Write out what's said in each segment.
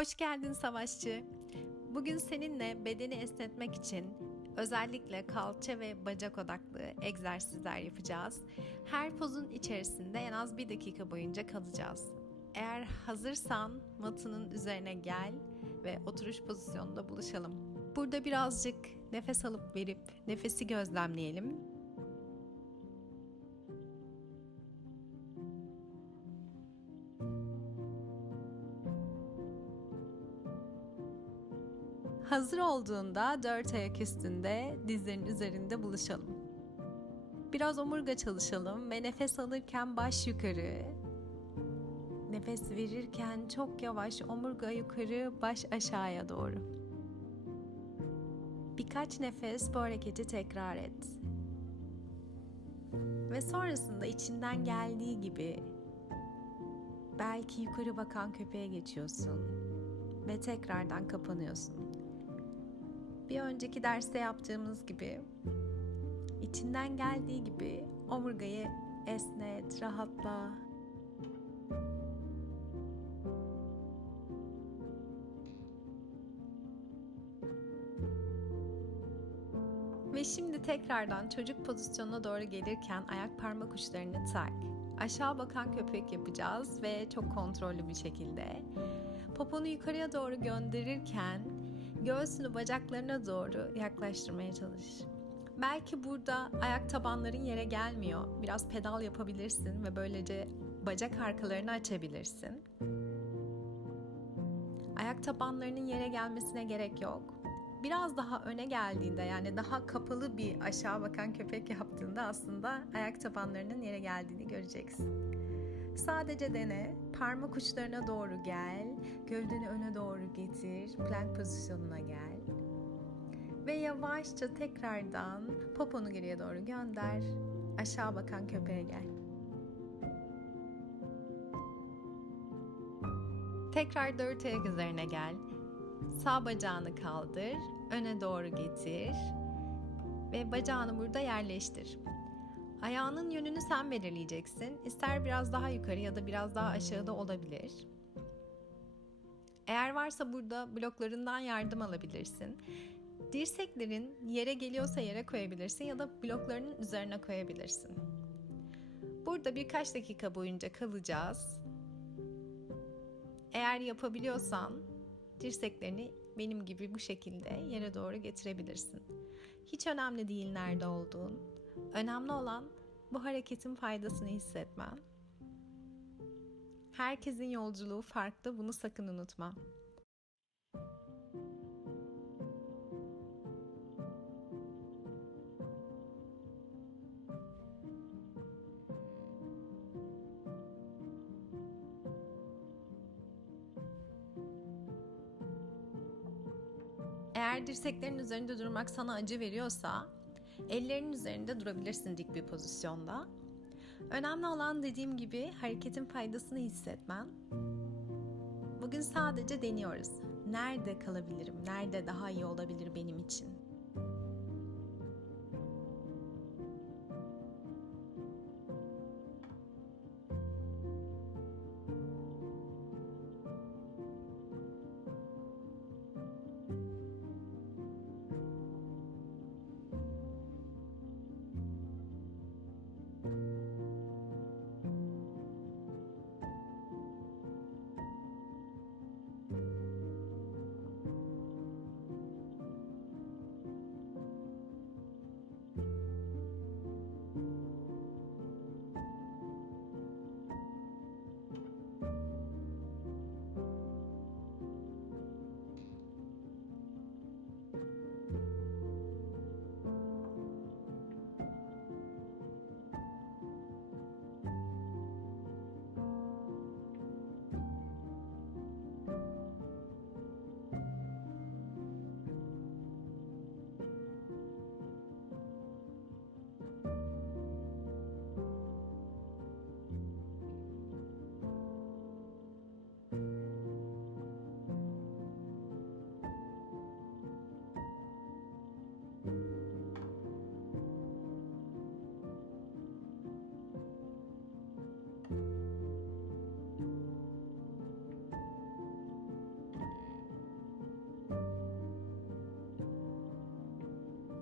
Hoş geldin savaşçı. Bugün seninle bedeni esnetmek için özellikle kalça ve bacak odaklı egzersizler yapacağız. Her pozun içerisinde en az bir dakika boyunca kalacağız. Eğer hazırsan matının üzerine gel ve oturuş pozisyonunda buluşalım. Burada birazcık nefes alıp verip nefesi gözlemleyelim. Hazır olduğunda dört ayak üstünde dizlerin üzerinde buluşalım. Biraz omurga çalışalım ve nefes alırken baş yukarı, nefes verirken çok yavaş omurga yukarı, baş aşağıya doğru. Birkaç nefes bu hareketi tekrar et. Ve sonrasında içinden geldiği gibi belki yukarı bakan köpeğe geçiyorsun ve tekrardan kapanıyorsun. Bir önceki derste yaptığımız gibi içinden geldiği gibi omurgayı esnet, rahatla. Ve şimdi tekrardan çocuk pozisyonuna doğru gelirken ayak parmak uçlarını tak. Aşağı bakan köpek yapacağız ve çok kontrollü bir şekilde. Poponu yukarıya doğru gönderirken göğsünü bacaklarına doğru yaklaştırmaya çalış. Belki burada ayak tabanların yere gelmiyor. Biraz pedal yapabilirsin ve böylece bacak arkalarını açabilirsin. Ayak tabanlarının yere gelmesine gerek yok. Biraz daha öne geldiğinde yani daha kapalı bir aşağı bakan köpek yaptığında aslında ayak tabanlarının yere geldiğini göreceksin. Sadece dene, parmak uçlarına doğru gel, gövdeni öne doğru getir, plank pozisyonuna gel. Ve yavaşça tekrardan poponu geriye doğru gönder, aşağı bakan köpeğe gel. Tekrar dört ayak üzerine gel. Sağ bacağını kaldır, öne doğru getir ve bacağını burada yerleştir. Ayağının yönünü sen belirleyeceksin. İster biraz daha yukarı ya da biraz daha aşağıda olabilir. Eğer varsa burada bloklarından yardım alabilirsin. Dirseklerin yere geliyorsa yere koyabilirsin ya da bloklarının üzerine koyabilirsin. Burada birkaç dakika boyunca kalacağız. Eğer yapabiliyorsan dirseklerini benim gibi bu şekilde yere doğru getirebilirsin. Hiç önemli değil nerede olduğun. Önemli olan bu hareketin faydasını hissetmen. Herkesin yolculuğu farklı, bunu sakın unutma. Eğer dirseklerin üzerinde durmak sana acı veriyorsa, ellerinin üzerinde durabilirsin dik bir pozisyonda. Önemli olan dediğim gibi hareketin faydasını hissetmen. Bugün sadece deniyoruz. Nerede kalabilirim? Nerede daha iyi olabilir benim için?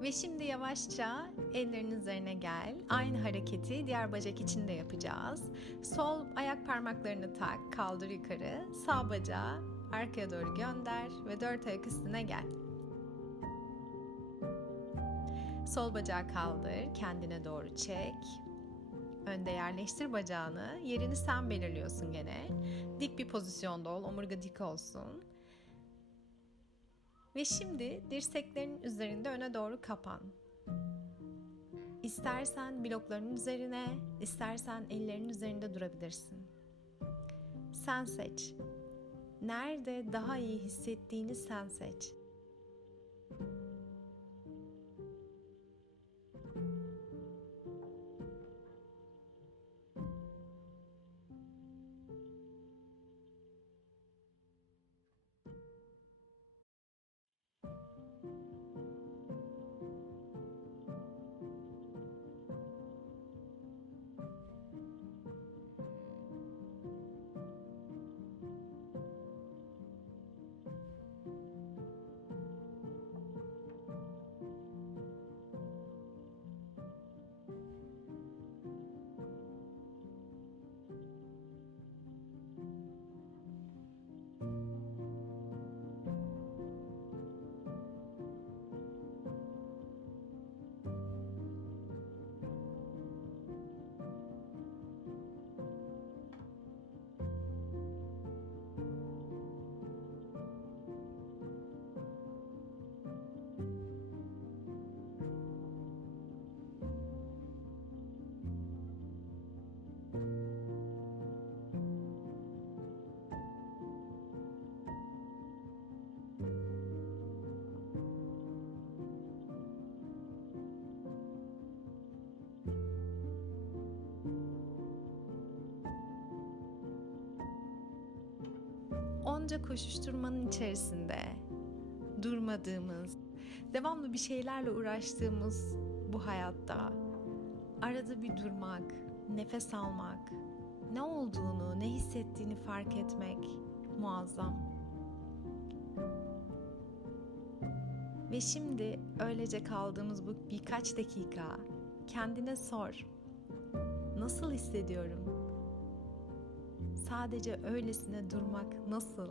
Ve şimdi yavaşça ellerin üzerine gel. Aynı hareketi diğer bacak için de yapacağız. Sol ayak parmaklarını tak, kaldır yukarı. Sağ bacağı arkaya doğru gönder ve dört ayak üstüne gel. Sol bacağı kaldır, kendine doğru çek. Önde yerleştir bacağını. Yerini sen belirliyorsun gene. Dik bir pozisyonda ol, omurga dik olsun. Ve şimdi dirseklerin üzerinde öne doğru kapan. İstersen blokların üzerine, istersen ellerin üzerinde durabilirsin. Sen seç. Nerede daha iyi hissettiğini sen seç. Onca koşuşturmanın içerisinde durmadığımız, devamlı bir şeylerle uğraştığımız bu hayatta arada bir durmak, nefes almak, ne olduğunu, ne hissettiğini fark etmek muazzam. Ve şimdi öylece kaldığımız bu birkaç dakika kendine sor. Nasıl hissediyorum? Sadece öylesine durmak nasıl?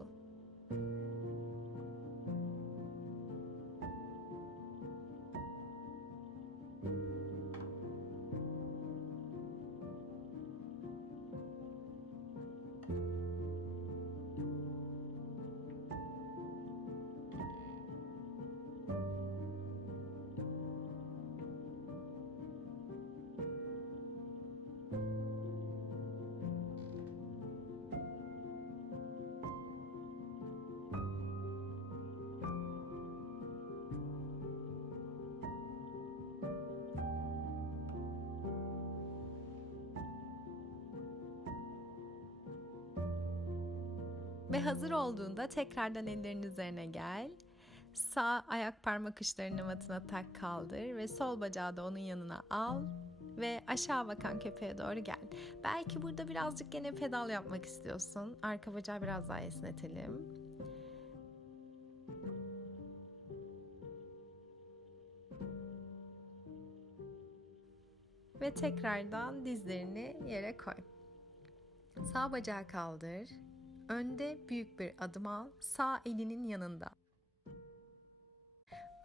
Ve hazır olduğunda tekrardan ellerin üzerine gel. Sağ ayak parmak uçlarını matına tak kaldır ve sol bacağı da onun yanına al ve aşağı bakan köpeğe doğru gel. Belki burada birazcık gene pedal yapmak istiyorsun. Arka bacağı biraz daha esnetelim. Ve tekrardan dizlerini yere koy. Sağ bacağı kaldır. Önde büyük bir adım al, sağ elinin yanında.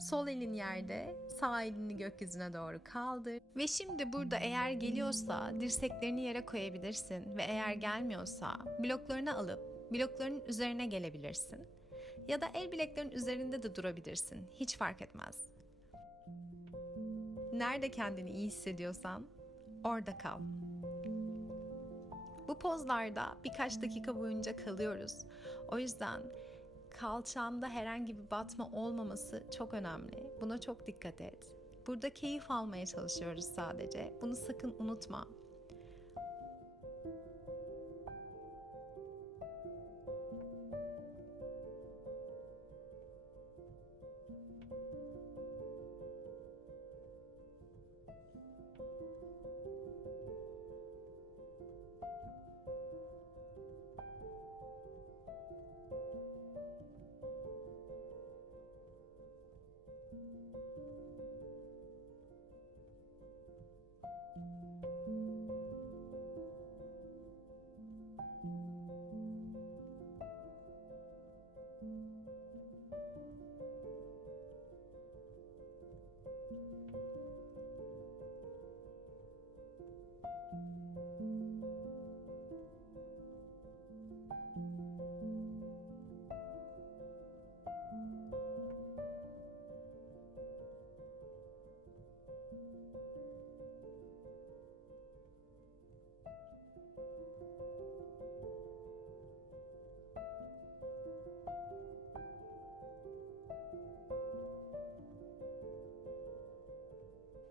Sol elin yerde, sağ elini gökyüzüne doğru kaldır. Ve şimdi burada eğer geliyorsa dirseklerini yere koyabilirsin ve eğer gelmiyorsa bloklarını alıp blokların üzerine gelebilirsin. Ya da el bileklerin üzerinde de durabilirsin. Hiç fark etmez. Nerede kendini iyi hissediyorsan orada kal. Bu pozlarda birkaç dakika boyunca kalıyoruz. O yüzden kalçanda herhangi bir batma olmaması çok önemli. Buna çok dikkat et. Burada keyif almaya çalışıyoruz sadece. Bunu sakın unutma.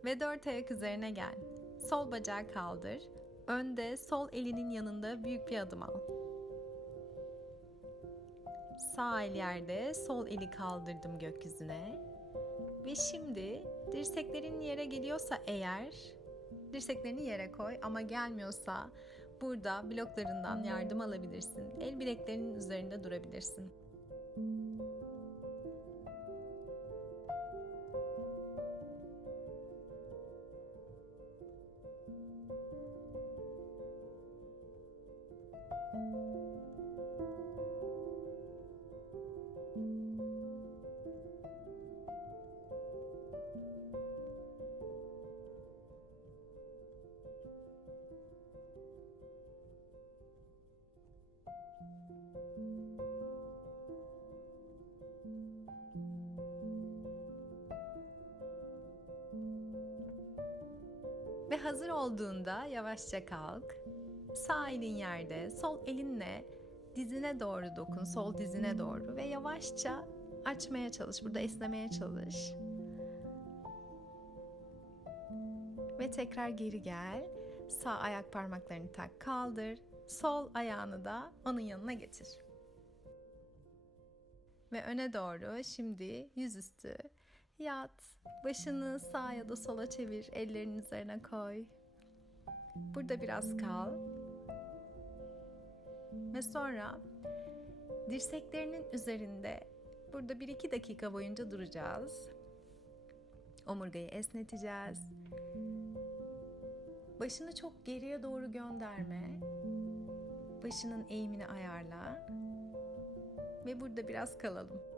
Ve dört ayak üzerine gel. Sol bacağı kaldır. Önde sol elinin yanında büyük bir adım al. Sağ el yerde, sol eli kaldırdım gökyüzüne. Ve şimdi dirseklerin yere geliyorsa eğer dirseklerini yere koy ama gelmiyorsa burada bloklarından yardım alabilirsin. El bileklerinin üzerinde durabilirsin. Ve hazır olduğunda yavaşça kalk. Sağ elin yerde, sol elinle dizine doğru dokun, sol dizine doğru ve yavaşça açmaya çalış. Burada esnemeye çalış. Ve tekrar geri gel. Sağ ayak parmaklarını tak, kaldır. Sol ayağını da onun yanına getir. Ve öne doğru şimdi yüzüstü Yat. Başını sağa ya da sola çevir. Ellerin üzerine koy. Burada biraz kal. Ve sonra dirseklerinin üzerinde burada 1-2 dakika boyunca duracağız. Omurgayı esneteceğiz. Başını çok geriye doğru gönderme. Başının eğimini ayarla. Ve burada biraz kalalım.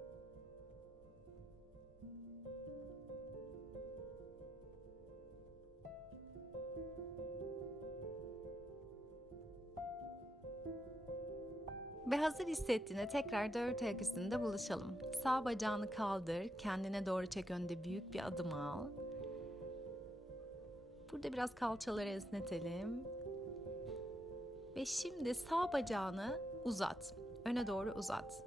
Ve hazır hissettiğinde tekrar dört ayak üstünde buluşalım. Sağ bacağını kaldır, kendine doğru çek önde büyük bir adım al. Burada biraz kalçaları esnetelim. Ve şimdi sağ bacağını uzat. Öne doğru uzat.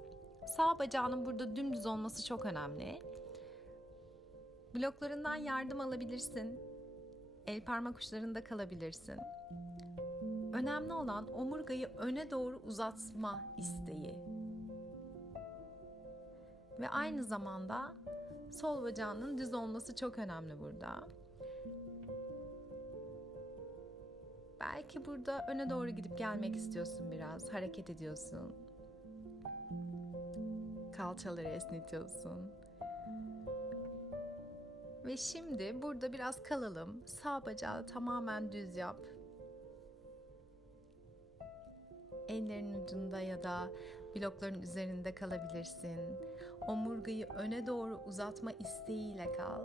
Sağ bacağının burada dümdüz olması çok önemli. Bloklarından yardım alabilirsin. El parmak uçlarında kalabilirsin. Önemli olan omurgayı öne doğru uzatma isteği. Ve aynı zamanda sol bacağının düz olması çok önemli burada. Belki burada öne doğru gidip gelmek istiyorsun biraz, hareket ediyorsun. Kalçaları esnetiyorsun. Ve şimdi burada biraz kalalım. Sağ bacağı tamamen düz yap. Ellerin ucunda ya da blokların üzerinde kalabilirsin. Omurgayı öne doğru uzatma isteğiyle kal.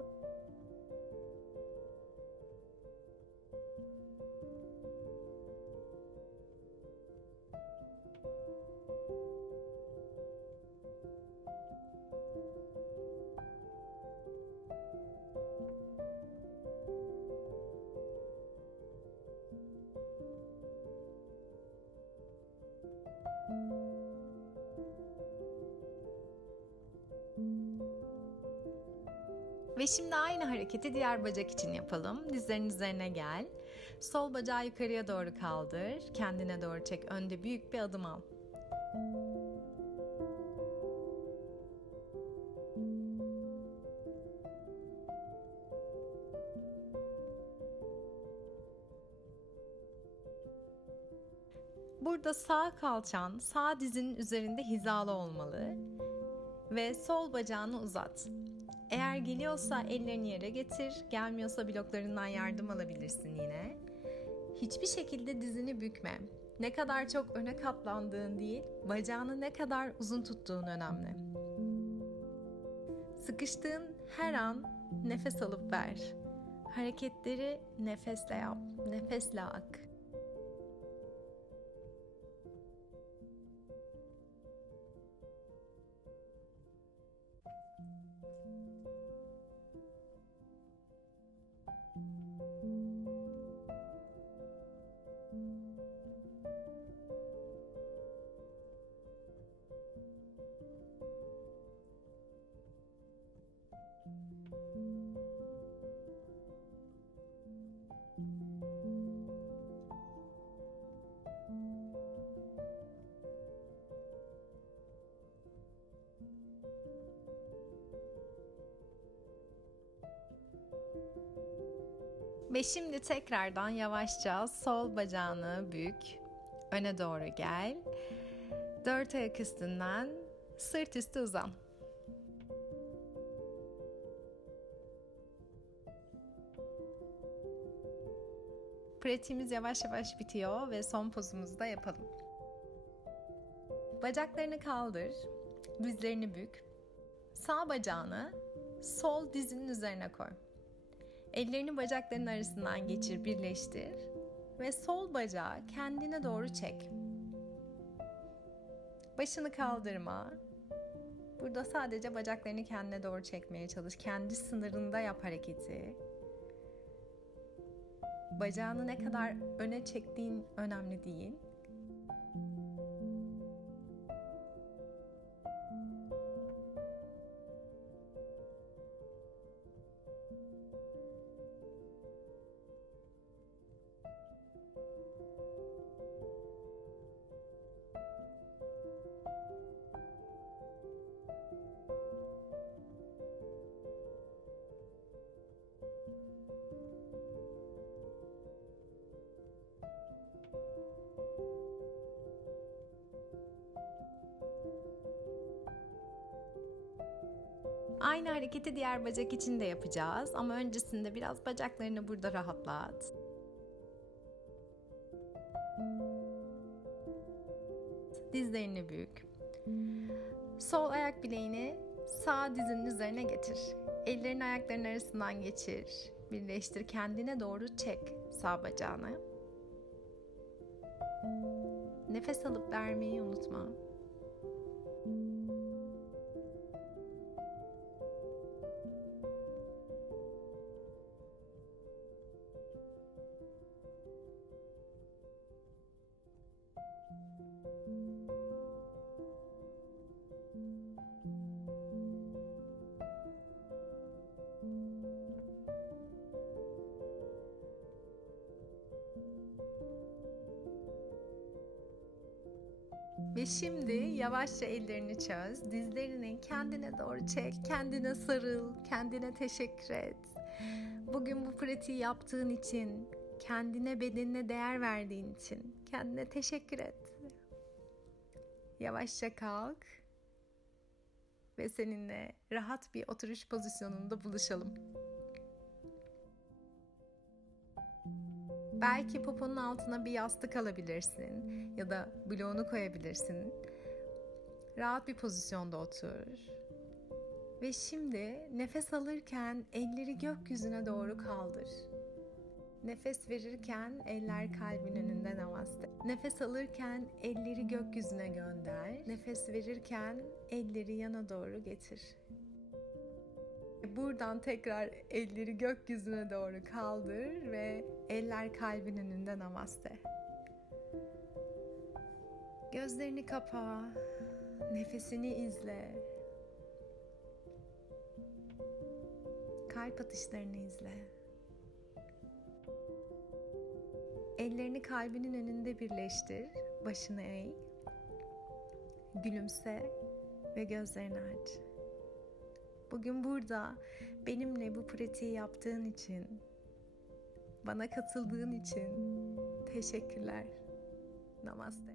Ve şimdi aynı hareketi diğer bacak için yapalım. Dizlerin üzerine gel. Sol bacağı yukarıya doğru kaldır. Kendine doğru çek. Önde büyük bir adım al. Burada sağ kalçan sağ dizinin üzerinde hizalı olmalı ve sol bacağını uzat. Eğer geliyorsa ellerini yere getir, gelmiyorsa bloklarından yardım alabilirsin yine. Hiçbir şekilde dizini bükme. Ne kadar çok öne katlandığın değil, bacağını ne kadar uzun tuttuğun önemli. Sıkıştığın her an nefes alıp ver. Hareketleri nefesle yap, nefesle ak. Ve şimdi tekrardan yavaşça sol bacağını bük. Öne doğru gel. Dört ayak üstünden sırt üstü uzan. Pratiğimiz yavaş yavaş bitiyor ve son pozumuzu da yapalım. Bacaklarını kaldır, dizlerini bük. Sağ bacağını sol dizinin üzerine koy. Ellerini bacakların arasından geçir, birleştir ve sol bacağı kendine doğru çek. Başını kaldırma. Burada sadece bacaklarını kendine doğru çekmeye çalış. Kendi sınırında yap hareketi. Bacağını ne kadar öne çektiğin önemli değil. Aynı hareketi diğer bacak için de yapacağız ama öncesinde biraz bacaklarını burada rahatlat. Dizlerini bük. Sol ayak bileğini sağ dizinin üzerine getir. Ellerini ayakların arasından geçir. Birleştir. Kendine doğru çek sağ bacağını. Nefes alıp vermeyi unutma. Ve şimdi yavaşça ellerini çöz. Dizlerini kendine doğru çek. Kendine sarıl. Kendine teşekkür et. Bugün bu pratiği yaptığın için, kendine bedenine değer verdiğin için kendine teşekkür et. Yavaşça kalk ve seninle rahat bir oturuş pozisyonunda buluşalım. Belki poponun altına bir yastık alabilirsin ya da bloğunu koyabilirsin. Rahat bir pozisyonda otur. Ve şimdi nefes alırken elleri gökyüzüne doğru kaldır. Nefes verirken eller kalbin önünde namaste. Nefes alırken elleri gökyüzüne gönder. Nefes verirken elleri yana doğru getir. Buradan tekrar elleri gökyüzüne doğru kaldır ve eller kalbin önünde namaste. Gözlerini kapa. Nefesini izle. Kalp atışlarını izle. Ellerini kalbinin önünde birleştir. Başını eğ. Gülümse ve gözlerini aç. Bugün burada benimle bu pratiği yaptığın için, bana katıldığın için teşekkürler. Namaste.